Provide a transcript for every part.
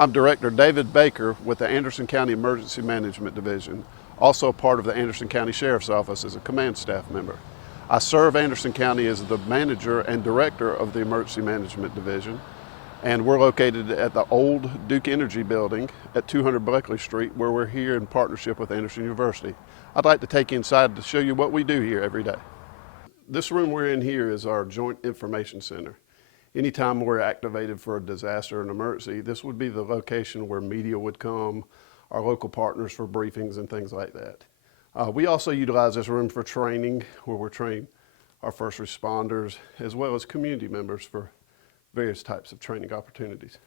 I'm Director David Baker with the Anderson County Emergency Management Division, also a part of the Anderson County Sheriff's Office as a command staff member. I serve Anderson County as the manager and director of the Emergency Management Division, and we're located at the old Duke Energy building at 200 Blakely Street, where we're here in partnership with Anderson University. I'd like to take you inside to show you what we do here every day. This room we're in here is our Joint Information Center. Anytime we're activated for a disaster or an emergency, this would be the location where media would come, our local partners for briefings and things like that. We also utilize this room for training, where we're training our first responders as well as community members for various types of training opportunities.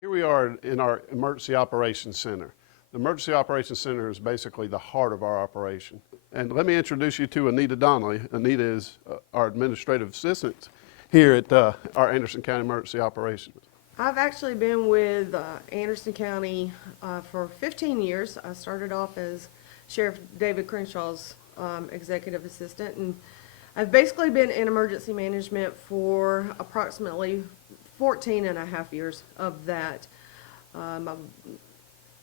Here we are in our Emergency Operations Center. The Emergency Operations Center is basically the heart of our operation. And let me introduce you to Anita Donnelly. Anita is our administrative assistant here at our Anderson County Emergency Operations. I've actually been with Anderson County for 15 years. I started off as Sheriff David Crenshaw's executive assistant, and I've basically been in emergency management for approximately 14 and a half years of that.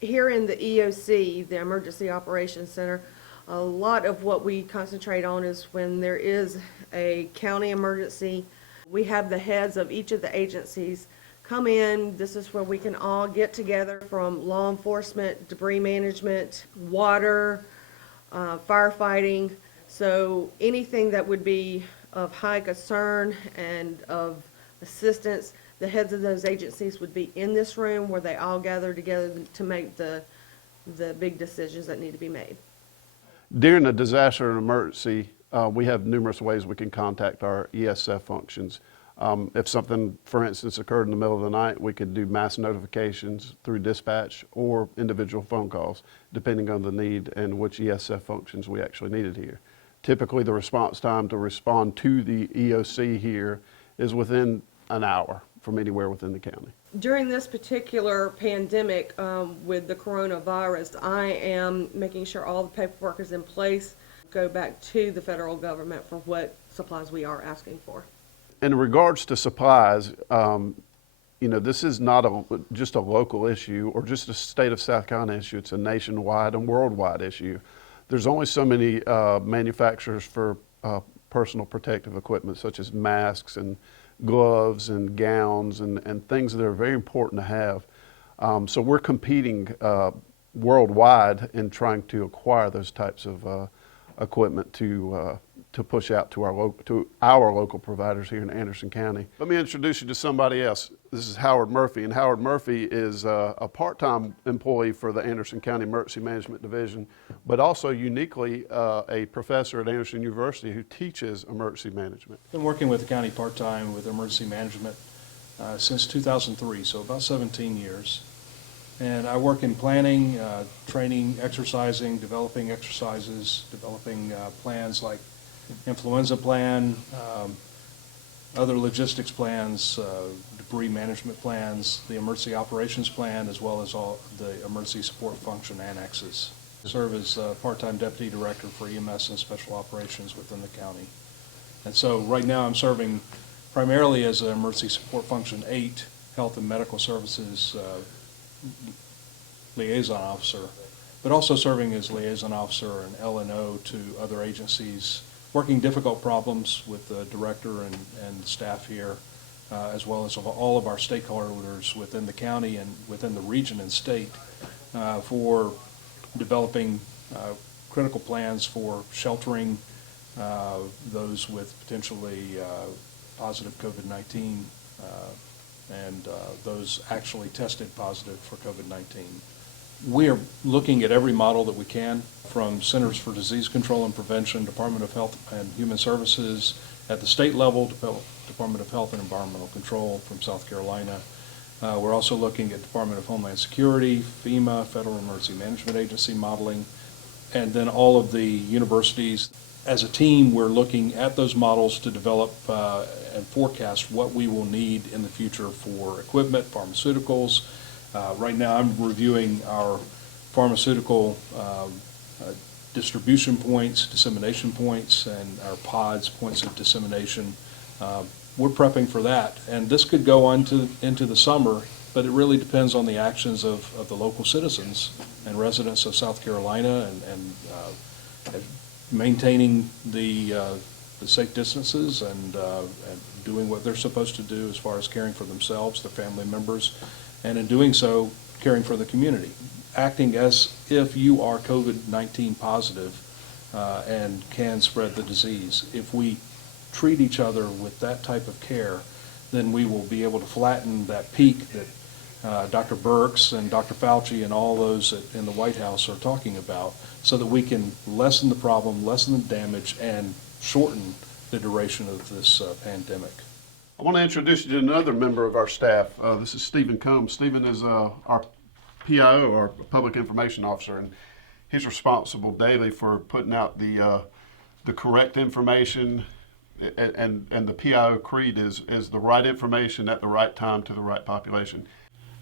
Here in the EOC, the Emergency Operations Center, a lot of what we concentrate on is when there is a county emergency. We have the heads of each of the agencies come in. This is where we can all get together, from law enforcement, debris management, water, firefighting. So anything that would be of high concern and of assistance, the heads of those agencies would be in this room where they all gather together to make the big decisions that need to be made. During a disaster and emergency, we have numerous ways we can contact our E.S.F functions. If something, for instance, occurred in the middle of the night, we could do mass notifications through dispatch or individual phone calls, depending on the need and which E.S.F functions we actually needed here. Typically, the response time to respond to the EOC here is within an hour from anywhere within the county. During this particular pandemic with the coronavirus, I am making sure all the paperwork is in place, go back to the federal government for what supplies we are asking for. In regards to supplies, this is not just a local issue or just a state of South Carolina issue. It's a nationwide and worldwide issue. There's only so many manufacturers for personal protective equipment, such as masks and gloves and gowns and things that are very important to have. So we're competing worldwide in trying to acquire those types of equipment to push out to our local providers here in Anderson County. Let me introduce you to somebody else. This is Howard Murphy, and Howard Murphy is a part-time employee for the Anderson County Emergency Management Division, but also uniquely a professor at Anderson University who teaches emergency management. Been working with the county part-time with emergency management since 2003, so about 17 years. And I work in planning, training, exercising, developing exercises, developing plans like influenza plan, other logistics plans, debris management plans, the emergency operations plan, as well as all the emergency support function annexes. I serve as part-time deputy director for EMS and special operations within the county. And so right now I'm serving primarily as an emergency support function 8, health and medical services liaison officer, but also serving as liaison officer and L&O to other agencies, working difficult problems with the director and staff here, as well as all of our stakeholders within the county and within the region and state for developing critical plans for sheltering those with potentially positive COVID-19 and those actually tested positive for COVID-19. We are looking at every model that we can, from Centers for Disease Control and Prevention, Department of Health and Human Services, at the state level, Department of Health and Environmental Control from South Carolina. We're also looking at Department of Homeland Security, FEMA, Federal Emergency Management Agency modeling, and then all of the universities. As a team, we're looking at those models to develop and forecast what we will need in the future for equipment, pharmaceuticals. Right now I'm reviewing our pharmaceutical distribution points, dissemination points, and our pods, points of dissemination. We're prepping for that, and this could go on into the summer but it really depends on the actions of the local citizens and residents of South Carolina and maintaining the safe distances and doing what they're supposed to do as far as caring for themselves, their family members, and in doing so, caring for the community. Acting as if you are COVID-19 positive and can spread the disease. If we treat each other with that type of care, then we will be able to flatten that peak that Dr. Birx and Dr. Fauci and all those in the White House are talking about, so that we can lessen the problem, lessen the damage, and shorten the duration of this pandemic. I want to introduce you to another member of our staff. This is Stephen Combs. Stephen is our PIO, or Public Information Officer, and he's responsible daily for putting out the correct information, and the PIO creed is the right information at the right time to the right population.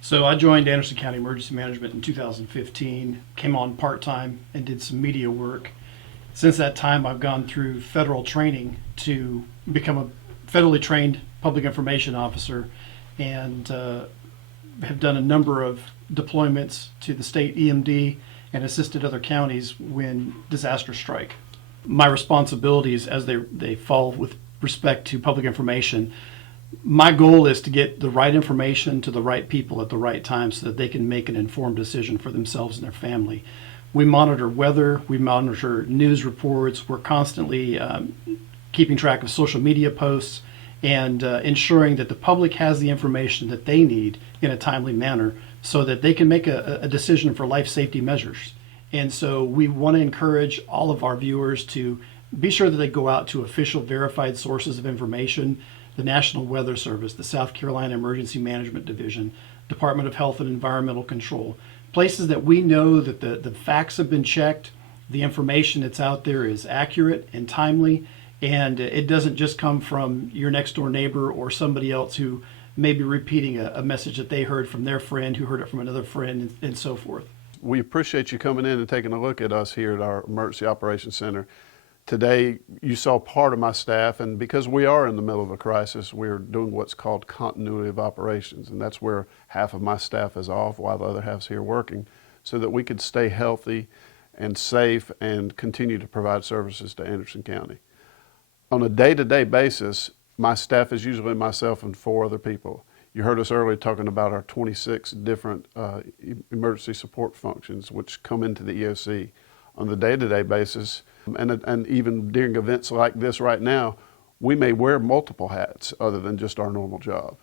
So I joined Anderson County Emergency Management in 2015, came on part-time and did some media work. Since that time, I've gone through federal training to become a federally trained public information officer, and have done a number of deployments to the state EMD and assisted other counties when disasters strike. My responsibilities as they fall with respect to public information, my goal is to get the right information to the right people at the right time so that they can make an informed decision for themselves and their family. We monitor weather, we monitor news reports, we're constantly keeping track of social media posts and ensuring that the public has the information that they need in a timely manner so that they can make a decision for life safety measures. And so we want to encourage all of our viewers to be sure that they go out to official verified sources of information, the National Weather Service, the South Carolina Emergency Management Division, Department of Health and Environmental Control, places that we know that the facts have been checked, the information that's out there is accurate and timely, and it doesn't just come from your next door neighbor or somebody else who may be repeating a message that they heard from their friend who heard it from another friend and so forth. We appreciate you coming in and taking a look at us here at our Emergency Operations Center. Today, you saw part of my staff, and because we are in the middle of a crisis, we're doing what's called continuity of operations, and that's where half of my staff is off while the other half's here working, so that we could stay healthy and safe and continue to provide services to Anderson County. On a day-to-day basis, my staff is usually myself and 4 other people. You heard us earlier talking about our 26 different emergency support functions which come into the EOC. On the day-to-day basis, and even during events like this right now, we may wear multiple hats other than just our normal job.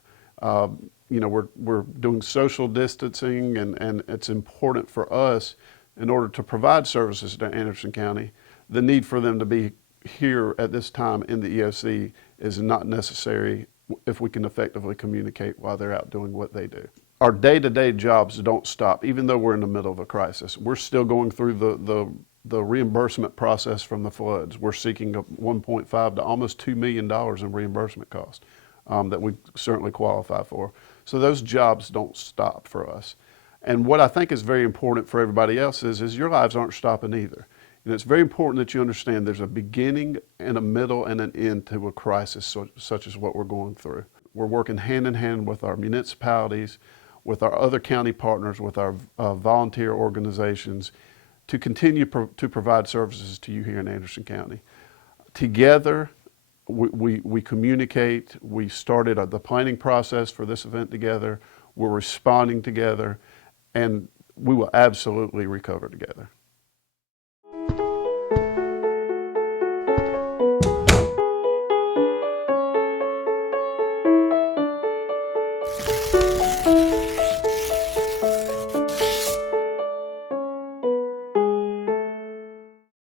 You know, we're doing social distancing, and it's important for us, in order to provide services to Anderson County, the need for them to be here at this time in the EOC is not necessary if we can effectively communicate while they're out doing what they do. Our day-to-day jobs don't stop, even though we're in the middle of a crisis. We're still going through the reimbursement process from the floods. We're seeking $1.5 to almost $2 million in reimbursement costs that we certainly qualify for. So those jobs don't stop for us. And what I think is very important for everybody else is your lives aren't stopping either. And it's very important that you understand there's a beginning and a middle and an end to a crisis such as what we're going through. We're working hand in hand with our municipalities, with our other county partners, with our volunteer organizations to continue to provide services to you here in Anderson County. Together, we communicate. We started the planning process for this event together. We're responding together, and we will absolutely recover together.